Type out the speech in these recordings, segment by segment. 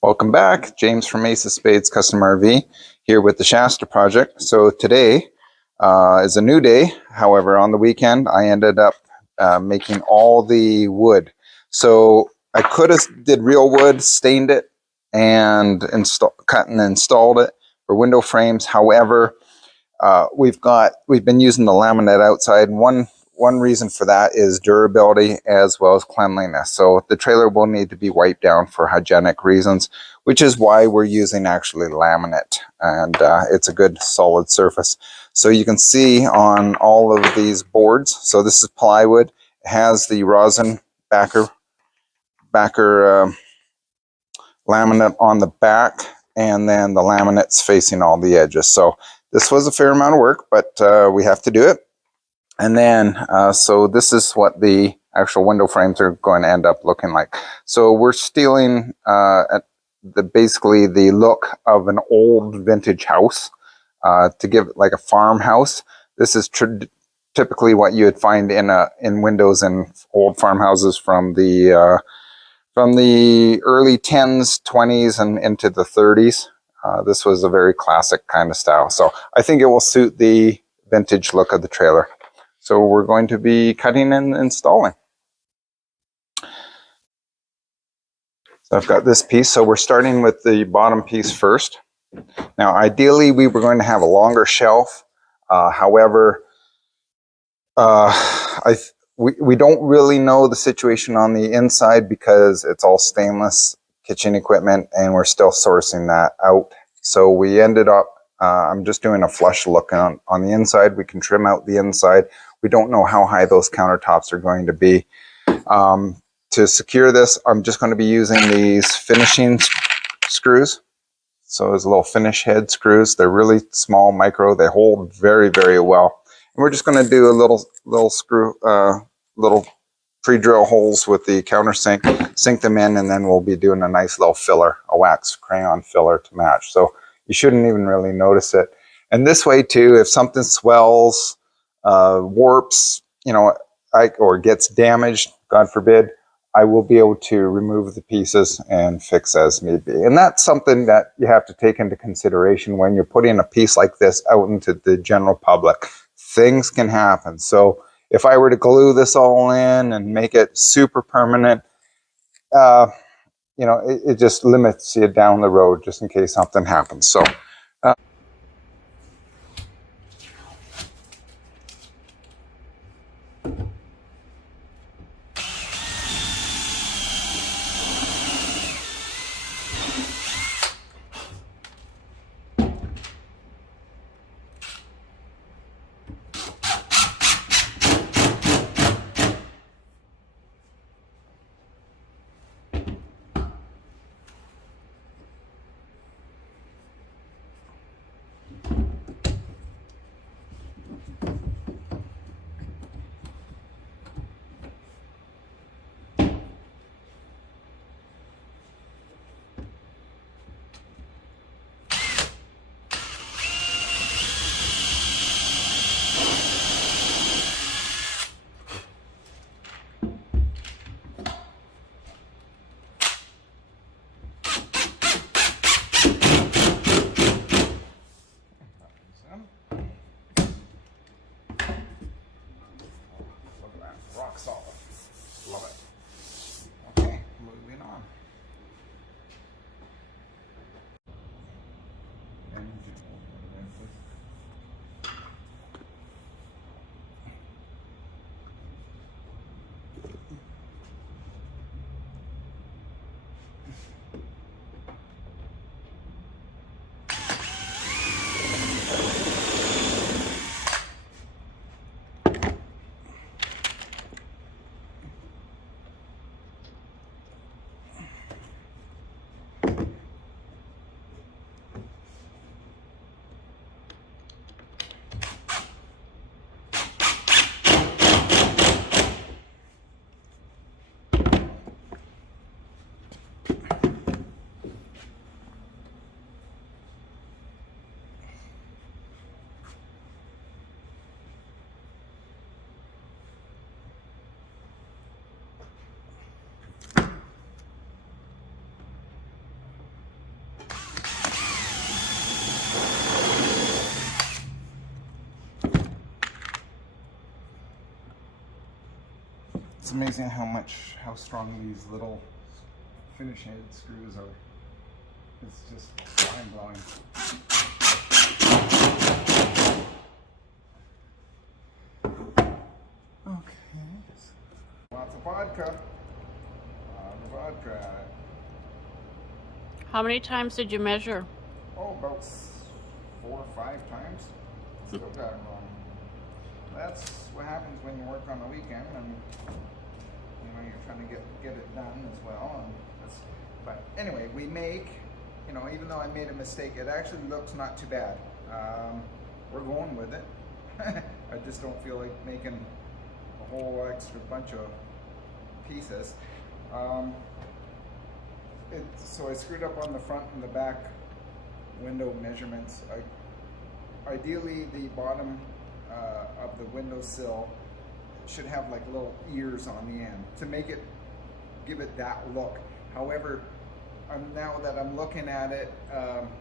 Welcome back, James from Ace of Spades Custom RV here with the Shasta project. So today is a new day. However, on the weekend I ended up making all the wood. So I could have did real wood, stained it, and cut and installed it for window frames. However, we've been using the laminate outside. One reason for that is durability as well as cleanliness. So the trailer will need to be wiped down for hygienic reasons, which is why we're using actually laminate, and it's a good solid surface. So you can see on all of these boards, so this is plywood. It has the rosin backer laminate on the back, and then the laminate's facing all the edges. So this was a fair amount of work, but we have to do it. And then, so this is what the actual window frames are going to end up looking like. So we're stealing basically the look of an old vintage house to give it like a farmhouse. This is typically what you would find in windows in old farmhouses from the early 10s, 20s, and into the 30s. This was a very classic kind of style. So I think it will suit the vintage look of the trailer. So we're going to be cutting and installing. So I've got this piece. So we're starting with the bottom piece first. Now, ideally, we were going to have a longer shelf. However, we don't really know the situation on the inside because it's all stainless kitchen equipment, and we're still sourcing that out. So we ended up, I'm just doing a flush look on the inside. We can trim out the inside. We don't know how high those countertops are going to be. To secure this, I'm just going to be using these finishing screws. So there's little finish head screws. They're really small, micro. They hold very, very well. And we're just going to do a little screw, little pre-drill holes with the countersink, sink them in, and then we'll be doing a nice little filler, a wax crayon filler to match. So you shouldn't even really notice it. And this way too, if something swells, warps, or gets damaged, God forbid, I will be able to remove the pieces and fix as need be. And that's something that you have to take into consideration when you're putting a piece like this out into the general public. Things can happen. So if I were to glue this all in and make it super permanent, it just limits you down the road just in case something happens. So It's amazing how strong these little finish head screws are. It's just mind blowing. Okay. Lots of vodka. How many times did you measure? Oh, about 4 or 5 times. Still got it wrong. That's what happens when you work on the weekend, and you're trying to get it done as well. But anyway, we make, even though I made a mistake, it actually looks not too bad. We're going with it. I just don't feel like making a whole extra bunch of pieces. So I screwed up on the front and the back window measurements. Ideally, the bottom of the windowsill should have like little ears on the end to give it that look. However, now that I'm looking at it,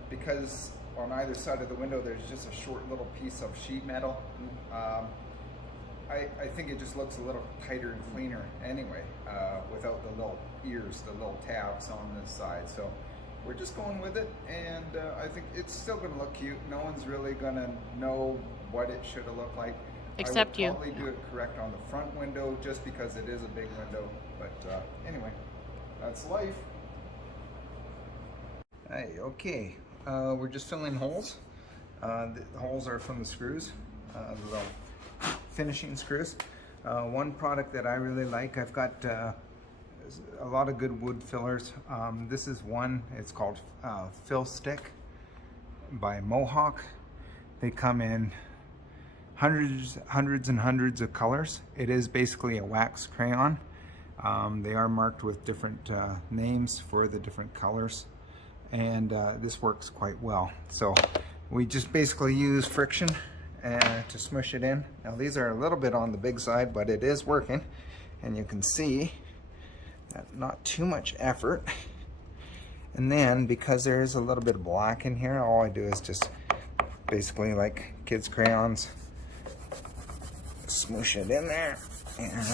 because on either side of the window there's just a short little piece of sheet metal, I think it just looks a little tighter and cleaner anyway, without the little ears, the little tabs on this side. So we're just going with it, and I think it's still going to look cute. No one's really going to know what it should have looked like. Except you. I would probably do it correct on the front window just because it is a big window. But anyway, that's life. Hey, okay. We're just filling holes. The holes are from the screws, the little finishing screws. One product that I really like, I've got a lot of good wood fillers. This is one, it's called Fill Stick by Mohawk. They come in hundreds and hundreds of colors. It is basically a wax crayon. They are marked with different names for the different colors, and this works quite well. So we just basically use friction to smush it in. Now these are a little bit on the big side, but it is working, and you can see that not too much effort. And then because there is a little bit of black in here, all I do is just basically, like kids crayons, smoosh it in there, and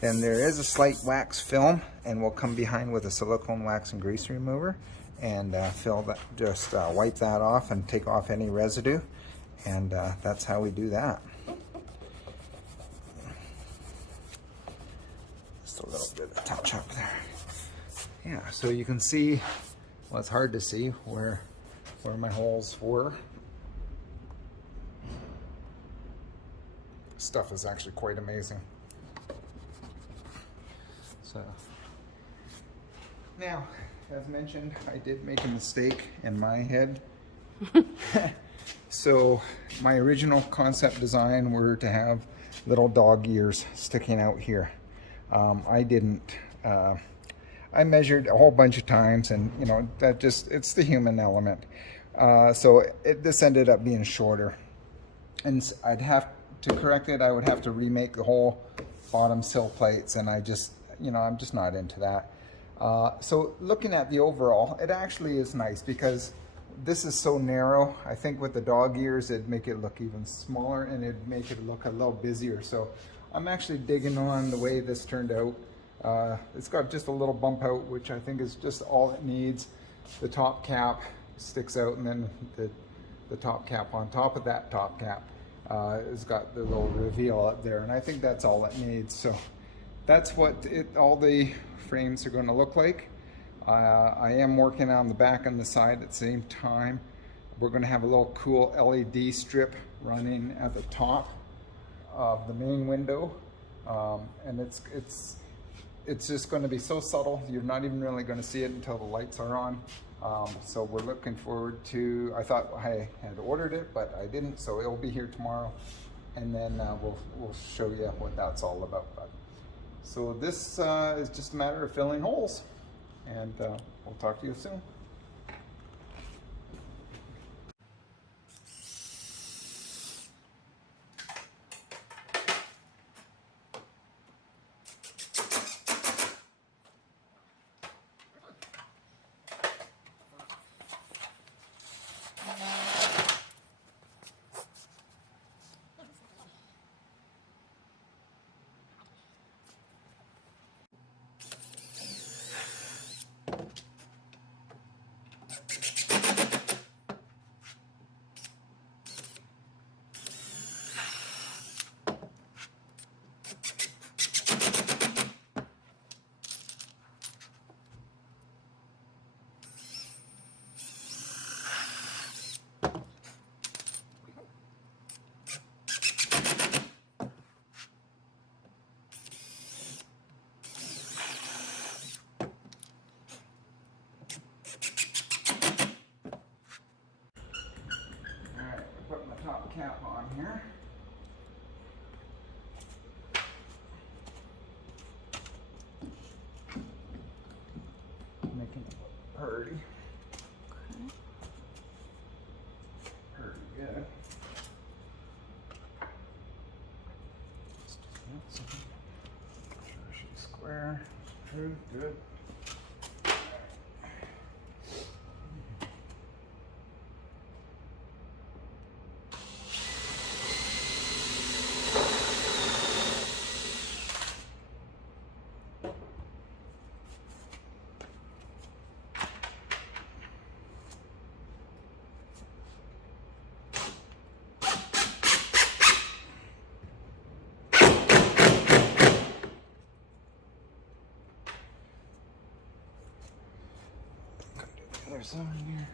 then there is a slight wax film, and we'll come behind with a silicone wax and grease remover and fill that, just wipe that off and take off any residue, and that's how we do that. Just a little bit of touch up there. Yeah, so you can see, well, it's hard to see where my holes were. Stuff is actually quite amazing. So now, as mentioned, I did make a mistake in my head. So my original concept design were to have little dog ears sticking out here. I didn't. I measured a whole bunch of times, and that just, it's the human element. So this ended up being shorter, and I'd have to correct it. I would have to remake the whole bottom sill plates, and I just, I'm just not into that. So looking at the overall, it actually is nice because this is so narrow. I think with the dog ears, it'd make it look even smaller, and it'd make it look a little busier. So I'm actually digging on the way this turned out. It's got just a little bump out, which I think is just all it needs. The top cap sticks out, and then the top cap on top of that top cap has got the little reveal up there, and I think that's all it needs. So that's what all the frames are going to look like. I am working on the back and the side at the same time. We're going to have a little cool LED strip running at the top of the main window, and it's just going to be so subtle, you're not even really going to see it until the lights are on. So we're looking forward to, I thought I had ordered it, but I didn't, so it'll be here tomorrow, and then we'll show you what that's all about. So this is just a matter of filling holes, and we'll talk to you soon. cap on here. Making it look pretty. Pretty good. Let's do that so make sure she's square. Good. There's some in here.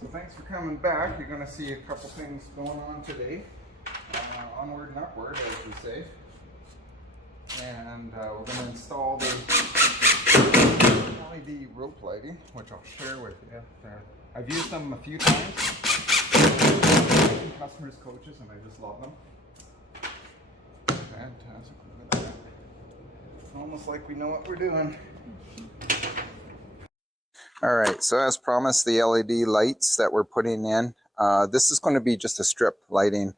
So thanks for coming back. You're going to see a couple things going on today. Onward and upward, as we say. And we're going to install the LED rope lighting, which I'll share with you. I've used them a few times. Customers, coaches, and I just love them. Fantastic. Look at that. Almost like we know what we're doing. All right, so as promised, the LED lights that we're putting in, this is going to be just a strip lighting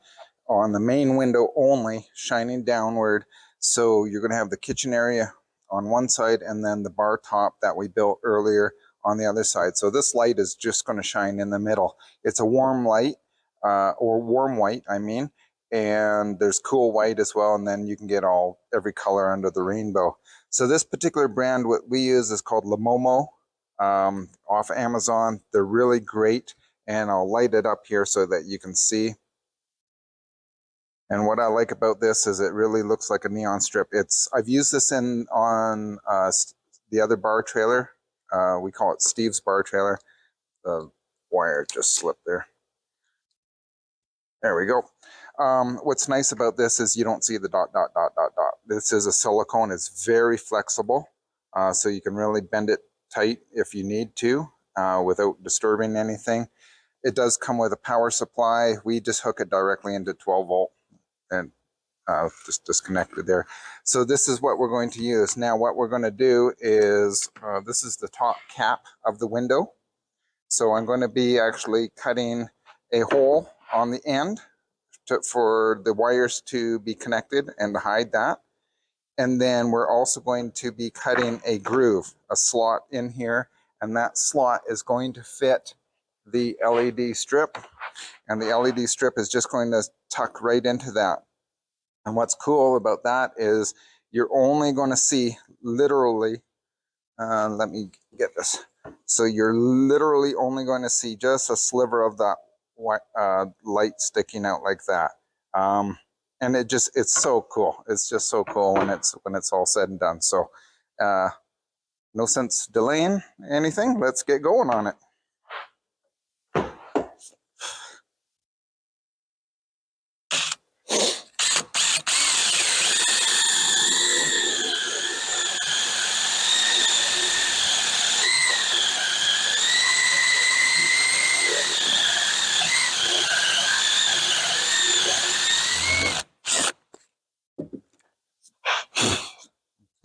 on the main window only, shining downward. So you're going to have the kitchen area on one side and then the bar top that we built earlier on the other side. So this light is just going to shine in the middle. It's a warm light, or warm white, I mean, and there's cool white as well, and then you can get every color under the rainbow. So this particular brand, what we use is called Lamomo. Off Amazon. They're really great, and I'll light it up here so that you can see. And what I like about this is it really looks like a neon strip. I've used this on the other bar trailer. We call it Steve's bar trailer. The wire just slipped there. There we go. What's nice about this is you don't see the dot. This is a silicone. It's very flexible, so you can really bend it tight if you need to without disturbing anything. It does come with a power supply. We just hook it directly into 12 volt and just disconnected there. So this is what we're going to use. Now what we're going to do is, this is the top cap of the window. So I'm going to be actually cutting a hole on the end for the wires to be connected and to hide that. And then we're also going to be cutting a groove, a slot in here, and that slot is going to fit the LED strip, and the LED strip is just going to tuck right into that. And what's cool about that is you're only going to see literally, let me get this. So you're literally only going to see just a sliver of that light sticking out like that. And it's so cool. It's just so cool when it's all said and done. So no sense delaying anything. Let's get going on it.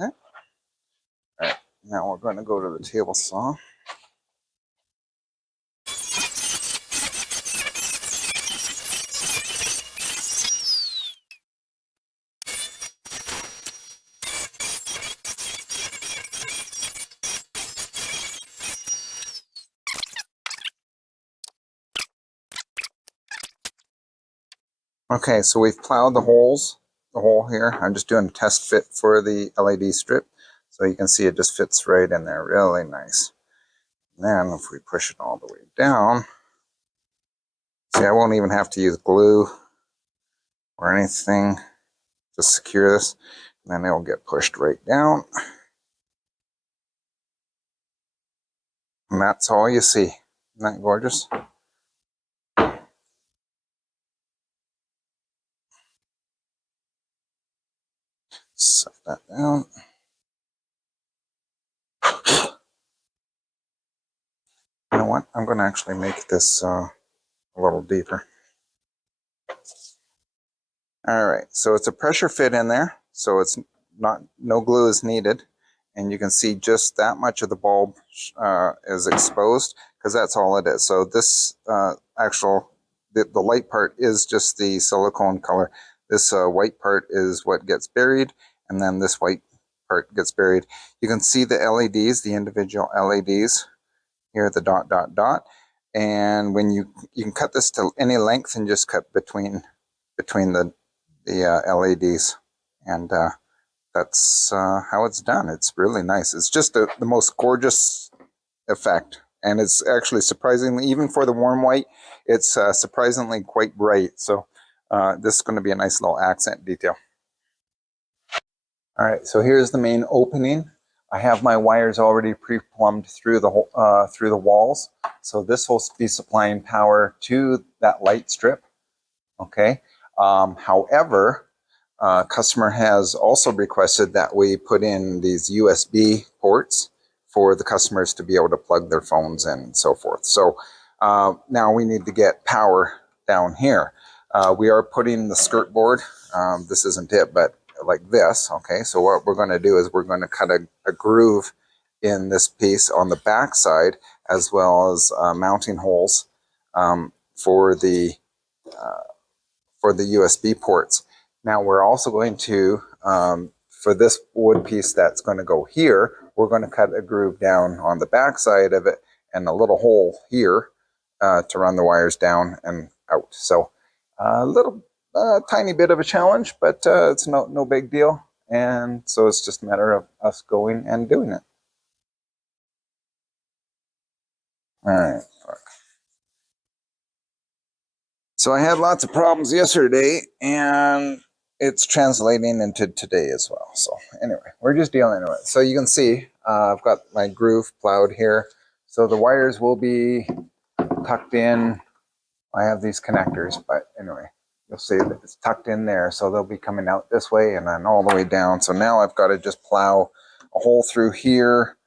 Okay. All right. Now we're going to go to the table saw. Okay, so we've plowed the hole here. I'm just doing a test fit for the LED strip. So you can see it just fits right in there, really nice. And then if we push it all the way down, see, I won't even have to use glue or anything to secure this. And then it'll get pushed right down. And that's all you see. Isn't that gorgeous? Set that down. You know what? I'm going to actually make this a little deeper. All right, so it's a pressure fit in there, so it's not, no glue is needed, and you can see just that much of the bulb is exposed because that's all it is. So this the light part is just the silicone color. This white part is what gets buried, and then this white part gets buried. You can see the LEDs, the individual LEDs here, the dot dot dot, and when you can cut this to any length and just cut between the LEDs, and that's how it's done. It's really nice. It's just the most gorgeous effect, and it's actually surprisingly, even for the warm white, it's surprisingly quite bright. So this is going to be a nice little accent detail. All right, so here's the main opening. I have my wires already pre-plumbed through the walls, so this will be supplying power to that light strip. Okay. However, customer has also requested that we put in these USB ports for the customers to be able to plug their phones in and so forth. So now we need to get power down here. We are putting the skirt board. This isn't it, but like this. Okay, so what we're going to do is we're going to cut a groove in this piece on the back side, as well as mounting holes for the USB ports. Now we're also going to, for this wood piece that's going to go here, we're going to cut a groove down on the back side of it and a little hole here to run the wires down and out. So a little tiny bit of a challenge, but it's no big deal. And so it's just a matter of us going and doing it. All right. So I had lots of problems yesterday, and it's translating into today as well. So anyway, we're just dealing with it. So you can see I've got my groove plowed here. So the wires will be tucked in. I have these connectors, but anyway, you'll see that it's tucked in there. So they'll be coming out this way and then all the way down. So now I've got to just plow a hole through here,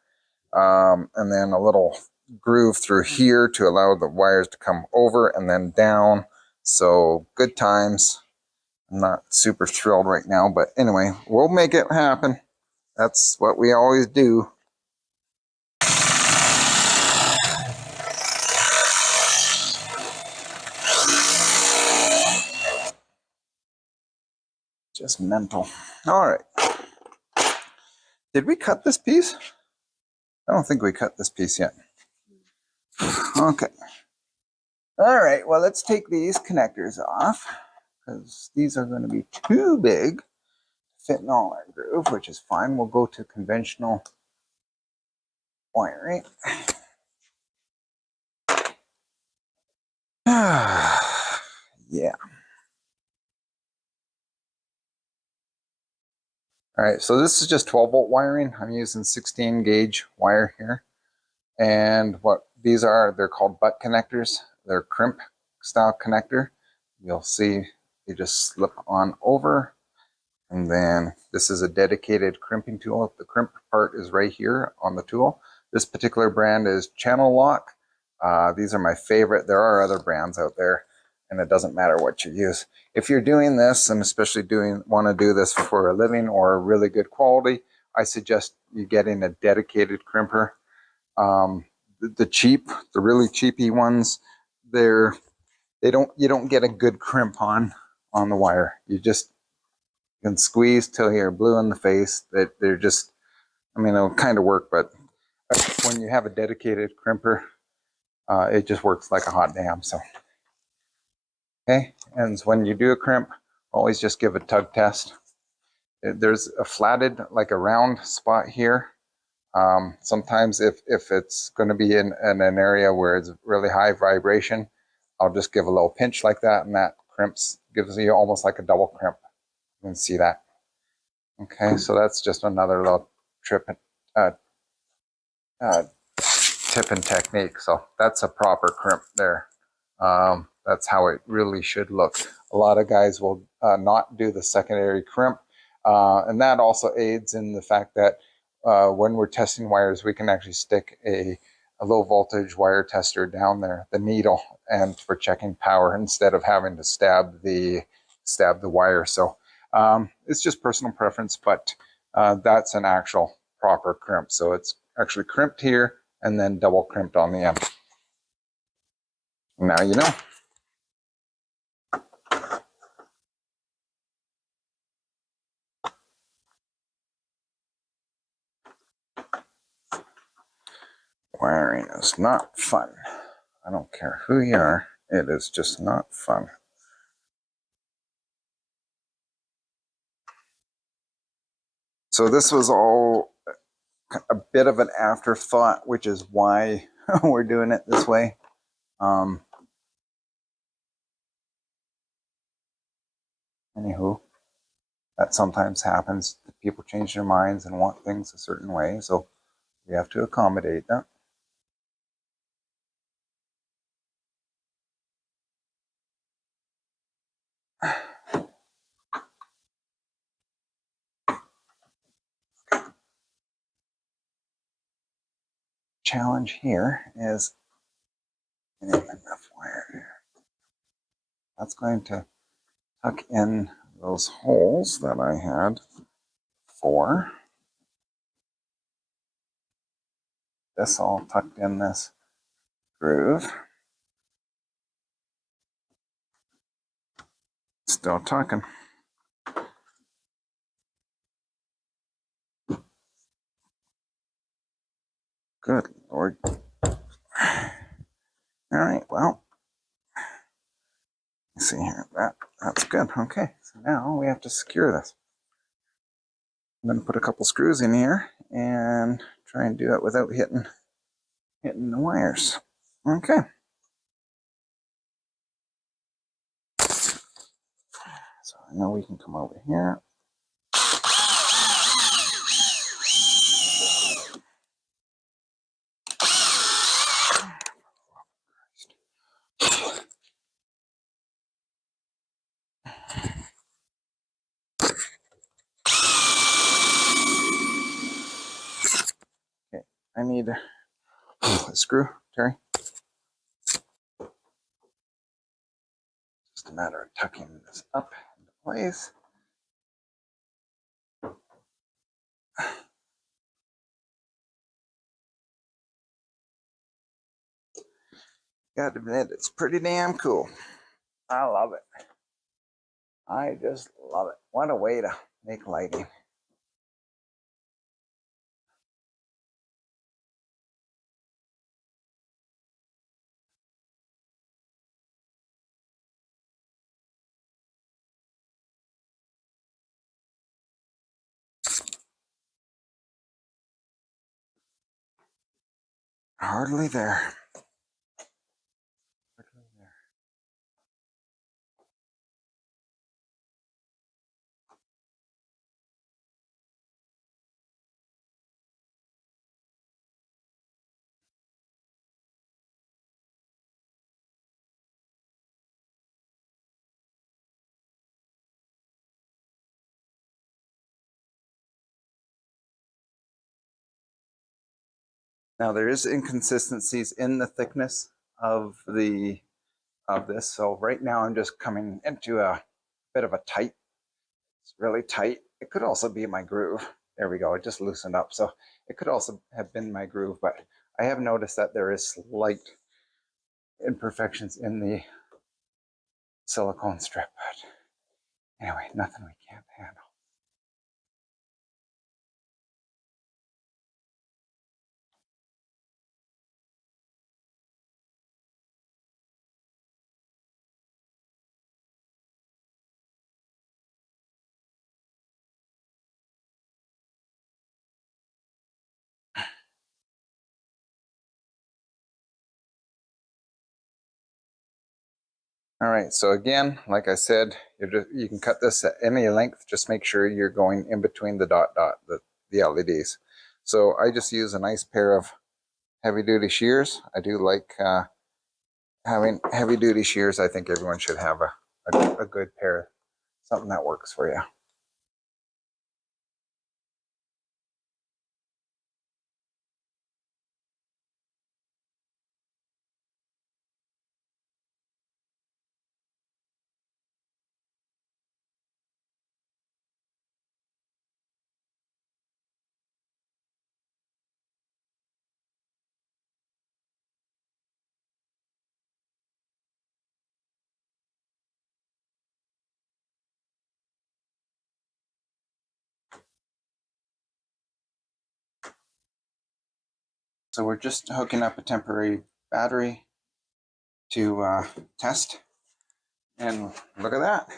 and then a little groove through here to allow the wires to come over and then down. So good times. I'm not super thrilled right now, but anyway, we'll make it happen. That's what we always do. Just mental. All right. Did we cut this piece? I don't think we cut this piece yet. Okay. All right, well, let's take these connectors off because these are going to be too big to fit in all our groove, which is fine. We'll go to conventional wiring. Yeah. All right, so this is just 12-volt wiring. I'm using 16 gauge wire here. And what these are, they're called butt connectors. They're crimp style connector. You'll see they just slip on over. And then this is a dedicated crimping tool. The crimp part is right here on the tool. This particular brand is Channel Lock. These are my favorite. There are other brands out there, and it doesn't matter what you use. If you're doing this, and especially want to do this for a living or really good quality, I suggest you getting a dedicated crimper. The really cheapy ones, you don't get a good crimp on the wire. You can squeeze till you're blue in the face. That they're just, I mean, it'll kind of work, but when you have a dedicated crimper, it just works like a hot damn. So, okay, ends. When you do a crimp, always just give a tug test. There's a flatted, like a round spot here. Sometimes if it's going to be in an area where it's really high vibration, I'll just give a little pinch like that, and that crimps, gives you almost like a double crimp. You can see that. Okay, so that's just another little uh, tip and technique. So that's a proper crimp there. That's how it really should look. A lot of guys will not do the secondary crimp, and that also aids in the fact that when we're testing wires, we can actually stick a low voltage wire tester down there, the needle, and for checking power instead of having to stab the wire. So it's just personal preference, but that's an actual proper crimp. So it's actually crimped here and then double crimped on the end. Now you know. Wiring is not fun. I don't care who you are, it is just not fun. So this was all a bit of an afterthought, which is why we're doing it this way. Anywho, that sometimes happens. People change their minds and want things a certain way, so we have to accommodate that. Challenge here is getting enough wire here. That's going to tuck in those holes that I had for this, all tucked in this groove. Still tucking. Good Lord. All right, well, let's see here. That's good. Okay, so now we have to secure this. I'm going to put a couple screws in here and try and do it without hitting the wires. Okay. So I know we can come over here. Okay, I need a screw, Terry. Just a matter of tucking this up into place. Gotta admit, it's pretty damn cool. I love it. I just love it. What a way to make lighting. Hardly there. Hardly there. Now there is inconsistencies in the thickness of this. So right now I'm just coming into a bit of a tight. It's really tight. It could also be my groove. There we go. It just loosened up. So it could also have been my groove, but I have noticed that there is slight imperfections in the silicone strip. But anyway, nothing we can't handle. All right, so again, like I said, you can cut this at any length. Just make sure you're going in between the the LEDs. So I just use a nice pair of heavy duty shears. I do like having heavy duty shears. I think everyone should have a good pair, something that works for you. So we're just hooking up a temporary battery to test. And look at that.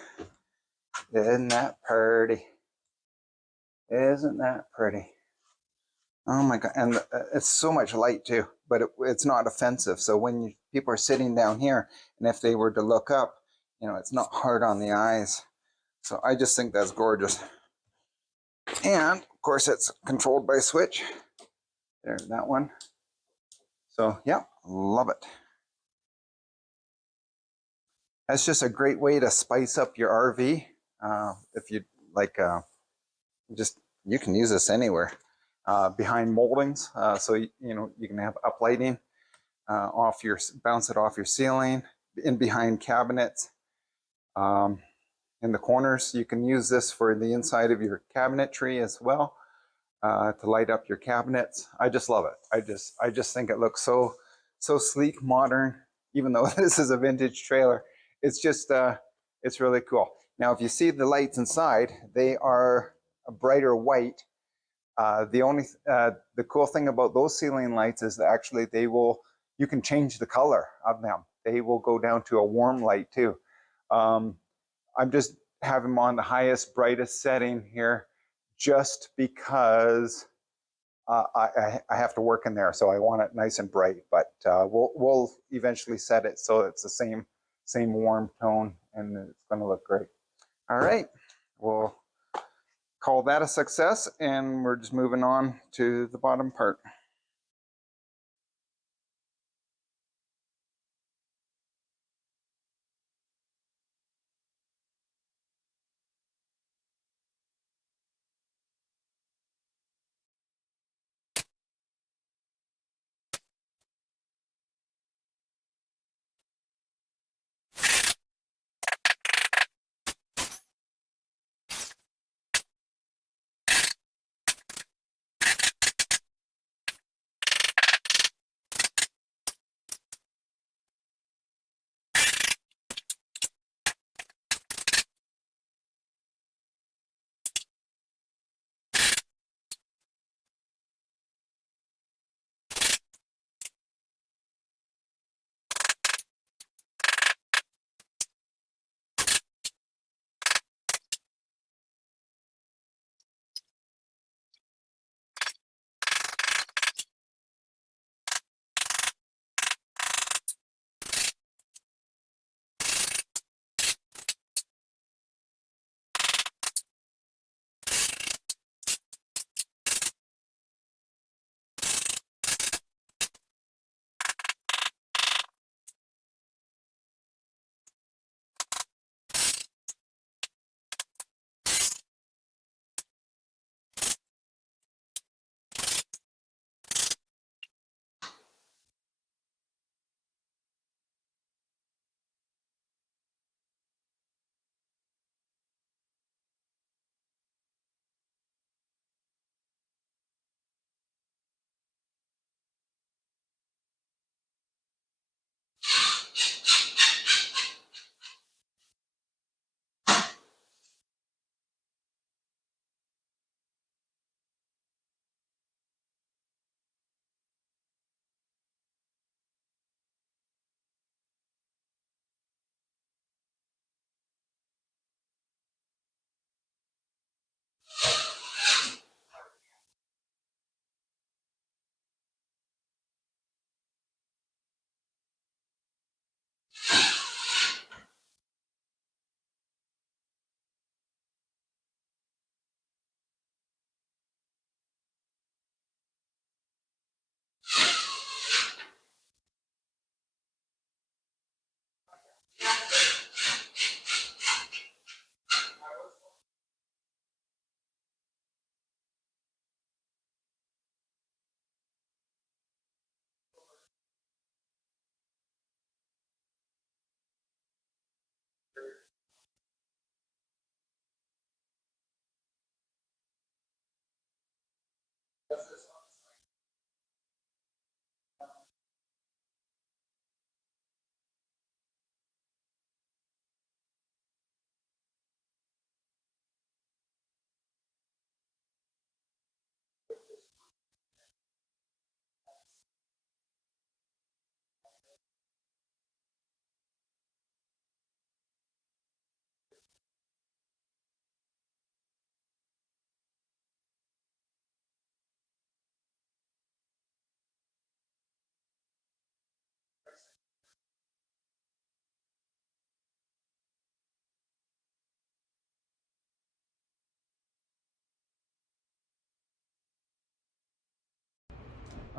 Isn't that pretty? Isn't that pretty? Oh my God. And it's so much light too, but it's not offensive. So when people are sitting down here, and if they were to look up, it's not hard on the eyes. So I just think that's gorgeous. And of course, it's controlled by switch. There's that one. So yeah, love it. That's just a great way to spice up your RV. If you like, you can use this anywhere. Behind moldings, so you can have uplighting bounce it off your ceiling, in behind cabinets, in the corners. You can use this for the inside of your cabinetry as well, to light up your cabinets. I just love it. I just think it looks so sleek, modern. Even though this is a vintage trailer, it's just it's really cool. Now, if you see the lights inside, they are a brighter white. The cool thing about those ceiling lights is that actually you can change the color of them. They will go down to a warm light too. I'm just having them on the highest, brightest setting here, just because I have to work in there, so I want it nice and bright. But we'll eventually set it so it's the same warm tone, and it's going to look great. All right, we'll call that a success, and we're just moving on to the bottom part.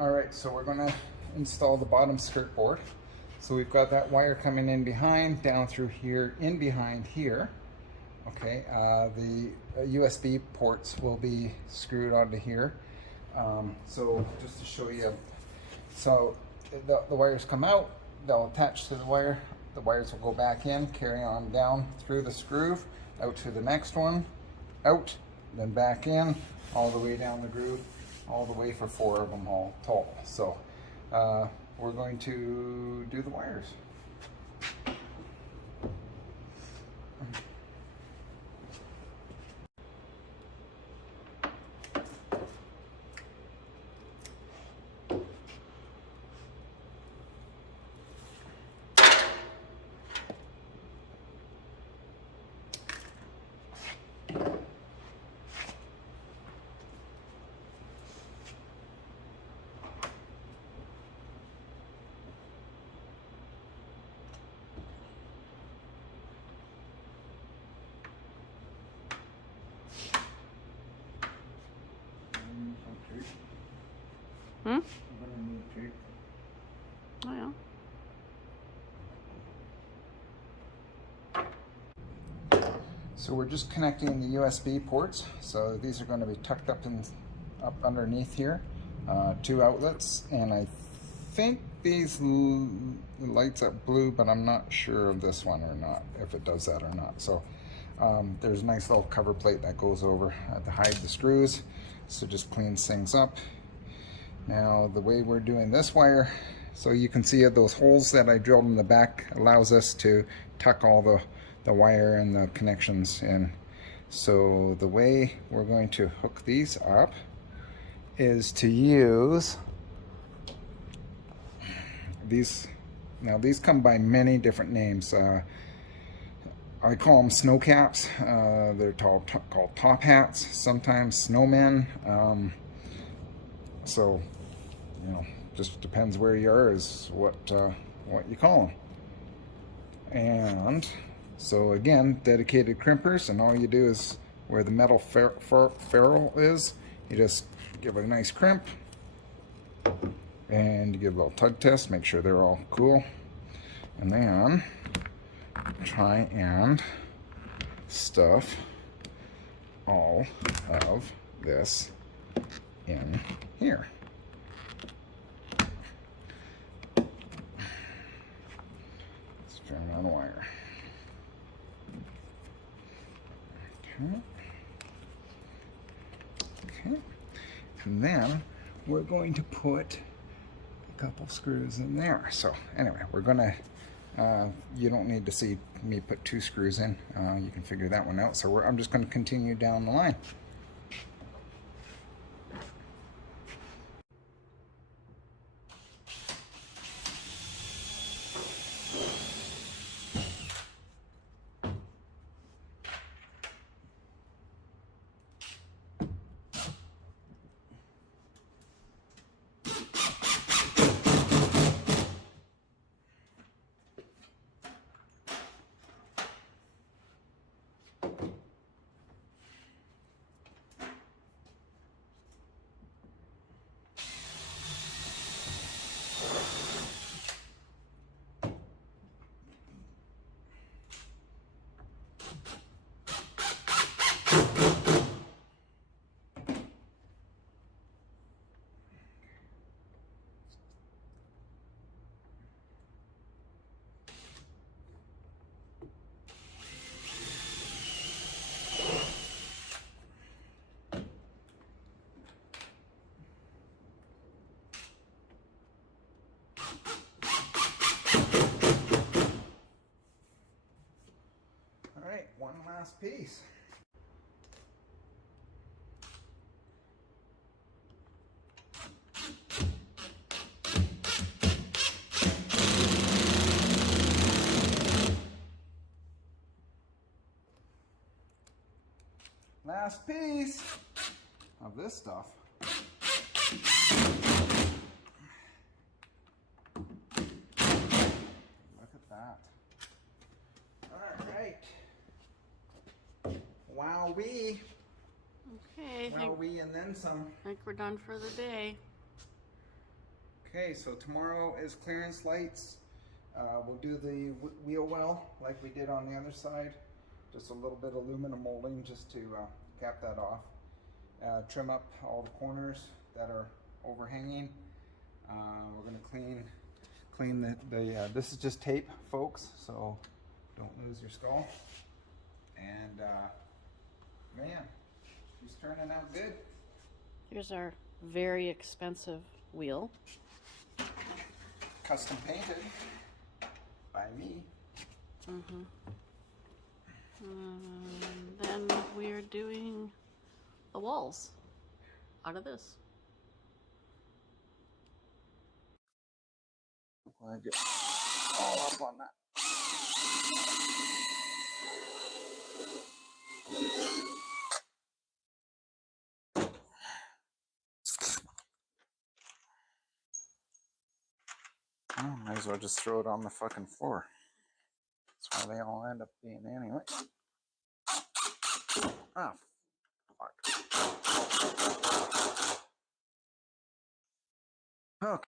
All right, so we're gonna install the bottom skirt board. So we've got that wire coming in behind, down through here, in behind here. Okay, the USB ports will be screwed onto here. So just to show you, so the wires come out, they'll attach to the wire. The wires will go back in, carry on down through the groove, out to the next one, out, then back in, all the way down the groove, all the way for 4 of them all total. So we're going to do the wires. Hmm? Oh, yeah. So we're just connecting the USB ports. So these are going to be tucked up underneath here. 2 outlets, and I think these lights up blue, but I'm not sure of this one or not, if it does that or not. So there's a nice little cover plate that goes over to hide the screws. So just cleans things up. Now the way we're doing this wire, so you can see those holes that I drilled in the back allows us to tuck all the wire and the connections in. So the way we're going to hook these up is to use these. Now these come by many different names. I call them snow caps. They're called top hats, sometimes snowmen. So, you know, just depends where you are is what you call them. And so again, dedicated crimpers, and all you do is where the metal ferrule is, you just give it a nice crimp, and you give a little tug test, make sure they're all cool, and then try and stuff all of this in here. Let's turn on the wire. Okay. And then we're going to put a couple screws in there. So anyway, we're gonna you don't need to see me put 2 screws in. You can figure that one out. So I'm just going to continue down the line. All right, one last piece. Last piece of this stuff. Look at that. All right. Wowee. Okay, Wowee and then some. I think we're done for the day. Okay, so tomorrow is clearance lights. We'll do the wheel well like we did on the other side. Just a little bit of aluminum molding just to cap that off. Trim up all the corners that are overhanging. We're gonna clean the this is just tape, folks, so don't lose your skull. And man, she's turning out good. Here's our very expensive wheel. Custom painted by me. Then we're doing the walls out of this. I get all up on that. Oh, might as well just throw it on the fucking floor. That's why they all end up being anyway. Ah, fuck. Okay.